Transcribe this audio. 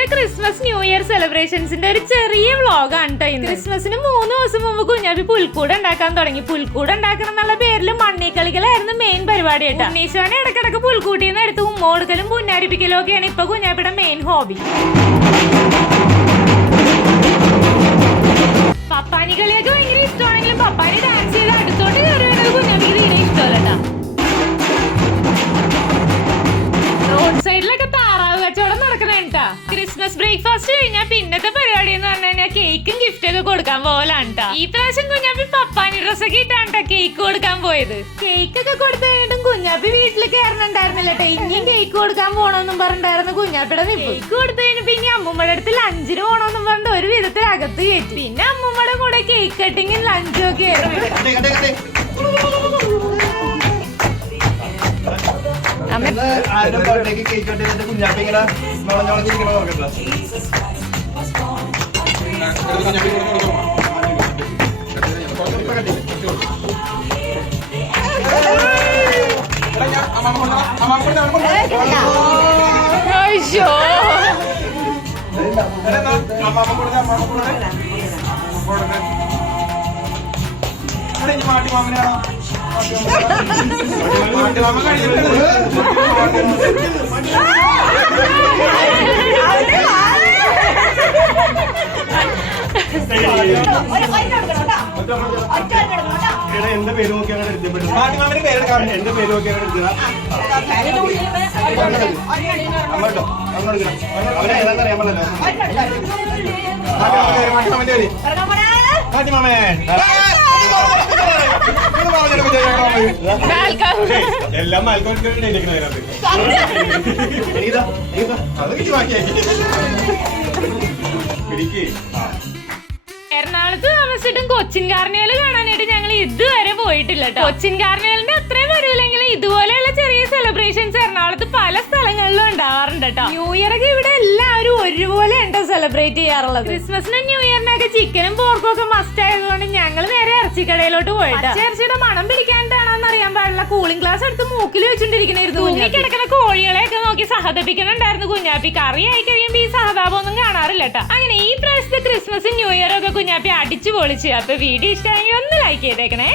കുഞ്ഞാപ്പിയുടെ Christmas new year സെലിബ്രേഷൻസിന്റെ ഒരു ചെറിയ വ്ളോഗാണ് കേട്ടോ. ക്രിസ്മസിന് 3 ദിവസം മുമ്പ് കുഞ്ഞാപ്പി പുൽക്കൂട് ഉണ്ടാക്കാൻ തുടങ്ങി. പുൽക്കൂട് ഉണ്ടാക്കണം എന്നുള്ള പേരിൽ മണ്ണിക്കളികളായിരുന്നു മെയിൻ പരിപാടി കേട്ടോ. ഉണ്ണീശോനെ ഇടക്കിടക്ക് പുൽക്കൂട്ടിന്ന് എടുത്ത് ഉമ്മ കൊടുക്കലും പുന്നാരിപ്പിക്കലും ഒക്കെയാണ് ഇപ്പൊ കുഞ്ഞാപ്പിയുടെ മെയിൻ ഹോബി. പപ്പാനി കളിയൊക്കെ ഭയങ്കര ഇഷ്ടമാണെങ്കിലും പപ്പാനി ഡാൻസ് ചെയ്ത് അടുത്തോട്ട് കയറി വരുന്നത് കുഞ്ഞാപ്പിക്ക് തീരെ ഇഷ്ടമല്ല കേട്ടോ. റോഡ് സൈഡിലൊക്കെ താറാവ് കച്ചവടം നടക്കണേട്ടാ. ക്രിസ്മസ് ബ്രേക്ക്ഫാസ്റ്റ് കഴിഞ്ഞാൽ പിന്നത്തെ പരിപാടി എന്ന് പറഞ്ഞു കഴിഞ്ഞാൽ കേക്കും ഗിഫ്റ്റ് ഒക്കെ കൊടുക്കാൻ പോകലാണ്ടാ. ഈ പ്രാവശ്യം കുഞ്ഞാപ്പി പപ്പാനി ഡ്രസ്സൊക്കെ ഇട്ടാണ്ടാ കേക്ക് കൊടുക്കാൻ പോയത്. കേക്ക് ഒക്കെ കൊടുത്തു കഴിഞ്ഞിട്ടും കുഞ്ഞാപ്പി വീട്ടിൽ കയറണുണ്ടായിരുന്നില്ല കേട്ടോ. ഇനിയും കേക്ക് കൊടുക്കാൻ പോകണമെന്നും പറഞ്ഞിട്ടായിരുന്നു കുഞ്ഞാപ്പിയുടെ നിപ്പ്. കേക്ക് കൊടുത്തു കഴിഞ്ഞപ്പോ ഇനി അമ്മൂമ്മയുടെ അടുത്ത് ലഞ്ചിന് പോകണമെന്നും പറഞ്ഞിട്ട് ഒരു വിധത്തിൽ അകത്ത് കയറ്റി. പിന്നെ അമ്മൂമ്മയുടെ കൂടെ കേക്ക് കട്ടിങ്ങും ലഞ്ചും ഒക്കെ ആയിരുന്നു. എന്റെ പേര് നോക്കിയാണ് എന്റെ പേര് നോക്കിയാണ് അവനെ ഏതാണെന്നറിയാൻ പാടില്ല. എല്ലാം എറണാകുളത്ത് താമസിച്ചിട്ടും കൊച്ചിൻ കാർണിവൽ കാണാനായിട്ട് ഞങ്ങൾ ഇതുവരെ പോയിട്ടില്ല കേട്ടോ. കൊച്ചിൻ കാർണിവലിന്റെ അത്രയും വരൂലെങ്കിലും ഇതുപോലെയുള്ള ചെറിയ സെലിബ്രേഷൻസ് എറണാകുളത്ത് പല സ്ഥലങ്ങളിലും ഉണ്ടാവാറുണ്ട് കേട്ടോ. ന്യൂ ഇയർ ഒക്കെ ഇവിടെ എല്ലാവരും ഒരുപോലെ ഉണ്ടോ സെലിബ്രേറ്റ് ചെയ്യാറുള്ളത്. ക്രിസ്മസിനും ന്യൂ ഇയറിനൊക്കെ ചിക്കനും പോർക്കും ഒക്കെ മസ്റ്റ് ആയതുകൊണ്ട് ഞങ്ങൾ നേരെ ഇറച്ചിക്കടയിലോട്ട് പോയിട്ടാ. ഇറച്ചിയുടെ മണം പിടിക്കാണ്ടാണെന്ന് അറിയാൻ പാടില്ല കൂളിംഗ് ഗ്ലാസ് എടുത്ത് മൂക്കിൽ വെച്ചോണ്ടിരിക്കണായിരുന്നു. കിടക്കുന്ന കോഴികളെയൊക്കെ നോക്കി സഹതപിക്കണുണ്ടായിരുന്നു കുഞ്ഞാപ്പി. കറി ആയി കഴിയുമ്പോ ഈ സഹതാപം ഒന്നും കാണാറില്ല കേട്ടോ. അങ്ങനെ ഈ പ്രാവശ്യത്തെ ക്രിസ്മസും ന്യൂ ഇയറും ഒക്കെ കുഞ്ഞാപ്പി അടിച്ചു പൊളിച്ച്. അപ്പൊ വീഡിയോ ഇഷ്ടമായെങ്കിൽ ഒന്ന് ലൈക്ക് ചെയ്തേക്കണേ.